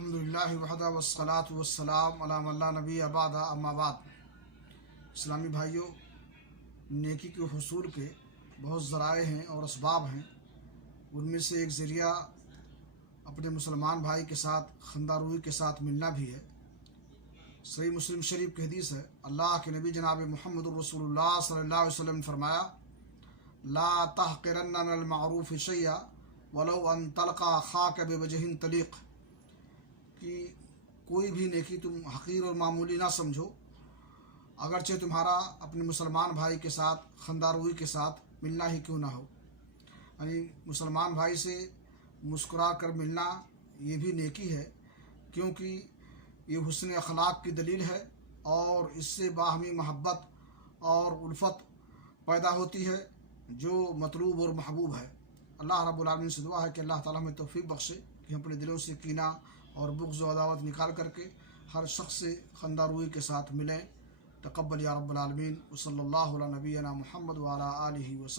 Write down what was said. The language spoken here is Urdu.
الحمدللہ وحدہ والصلاة والسلام علی من لا نبی بعد اما بعد۔ اسلامی بھائیوں، نیکی کے حصول کے بہت ذرائع ہیں اور اسباب ہیں۔ ان میں سے ایک ذریعہ اپنے مسلمان بھائی کے ساتھ خندہ روئی کے ساتھ ملنا بھی ہے۔ صحیح مسلم شریف کی حدیث ہے، اللہ کے نبی جناب محمد رسول اللہ صلی اللہ علیہ وسلم نے فرمایا، لا تحقرن من المعروف شیئا ولو ان تلقى اخاك بوجه طلیق، کہ کوئی بھی نیکی تم حقیر اور معمولی نہ سمجھو، اگرچہ تمہارا اپنے مسلمان بھائی کے ساتھ خندہ روئی کے ساتھ ملنا ہی کیوں نہ ہو۔ یعنی مسلمان بھائی سے مسکرا کر ملنا یہ بھی نیکی ہے، کیونکہ یہ حسن اخلاق کی دلیل ہے اور اس سے باہمی محبت اور الفت پیدا ہوتی ہے جو مطلوب اور محبوب ہے۔ اللہ رب العالمین سے دعا ہے کہ اللہ تعالیٰ ہمیں توفیق بخشے کہ ہم اپنے دلوں سے کینہ اور بغض و عداوت نکال کر کے ہر شخص سے خندہ روئی کے ساتھ ملیں۔ تقبل یا رب العالمین، وصلی اللہ علی نبینا محمد وعلی آلہ وسلم۔